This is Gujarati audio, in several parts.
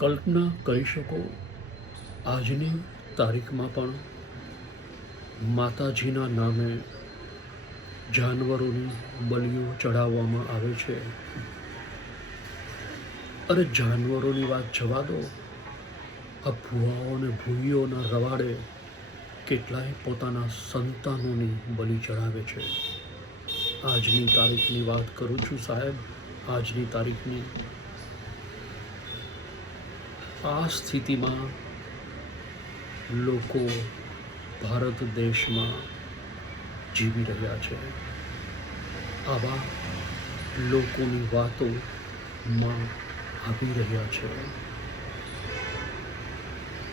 કલ્પના કરી શકો, આજની તારીખમાં પણ માતાજીના નામે જાનવરોની બલિઓ ચડાવવામાં આવે છે. અરે જાનવરોની વાત જવા દો, આ ભુવાઓ અને ભૂઈઓના રવાડે કેટલાય પોતાના સંતાનોની બલિ ચડાવે છે. આજની તારીખની વાત કરું છું સાહેબ, આજની તારીખની. આ સ્થિતિમાં લોકો ભારત દેશમાં જીવી રહ્યા છે. આવા લોકોની વાતોમાં આવી રહ્યા છે.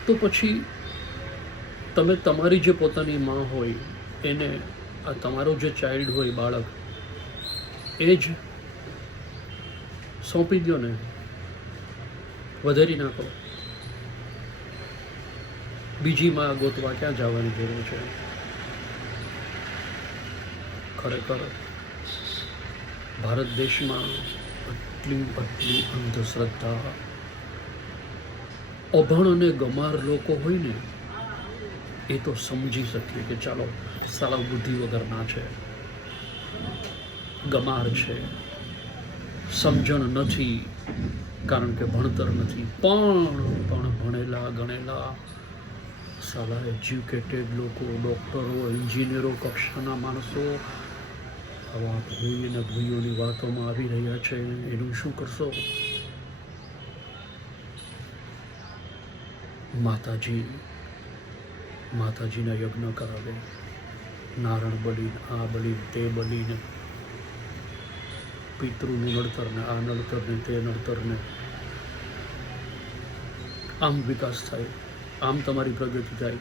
તો પછી તમે તમારી જે પોતાની માં હોય એને, આ તમારો જે ચાઇલ્ડ હોય, બાળક, એ જ સોંપી દો ને, વધારી નાખો. બીજી માં ગોતવા ક્યાં જવાની જરૂર છે? ખરેખર ભારત દેશમાં આટલી અંધશ્રદ્ધા, અભણ અને ગમાર લોકો હોય ને, એ તો સમજી શકીએ કે ચાલો સાલા બુદ્ધિ વગરના છે, ગમાર છે, સમજણ નથી, કારણ કે ભણતર નથી. પણ ભણેલા ગણેલા સાલા એજ્યુકેટેડ લોકો, ડૉક્ટરો, એન્જિનિયરો કક્ષાના માણસો આવા ભૂઈ અને ભૂઈઓની વાતોમાં આવી રહ્યા છે. એનું શું કરશો? માતાજીના યજ્ઞ કરાવે, નારણ બલિ, આ બલિ, તે બલિને, પિતૃનું નડતરને, આ નડતરને, તે નડતરને. આમ વિકાસ થાય, આમ તમારી પ્રગતિ થાય.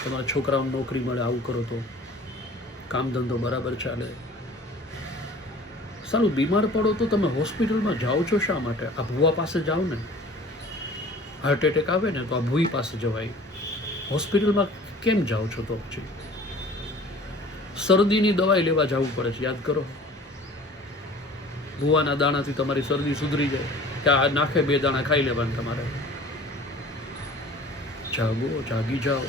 તમારા છોકરાઓને નોકરી મળે, આવું કરો તો કામ ધંધો બરાબર ચાલે. સારું, બીમાર પડો તો તમે હોસ્પિટલમાં જાઓ છો શા માટે? આ ભુવા પાસે જાઓ ને. હાર્ટ એટેક આવે ને તો આ ભૂઈ પાસે જવાય. હોસ્પિટલમાં કેમ જાઓ છો તો પછી? શરદીની દવાઈ લેવા જવું પડે છે, યાદ કરો. ભુવાના દાણાથી તમારી શરદી સુધરી જાય કે આ નાખે 2 દાણા ખાઈ લેવાના તમારે. જાગો, જાગી જાઓ.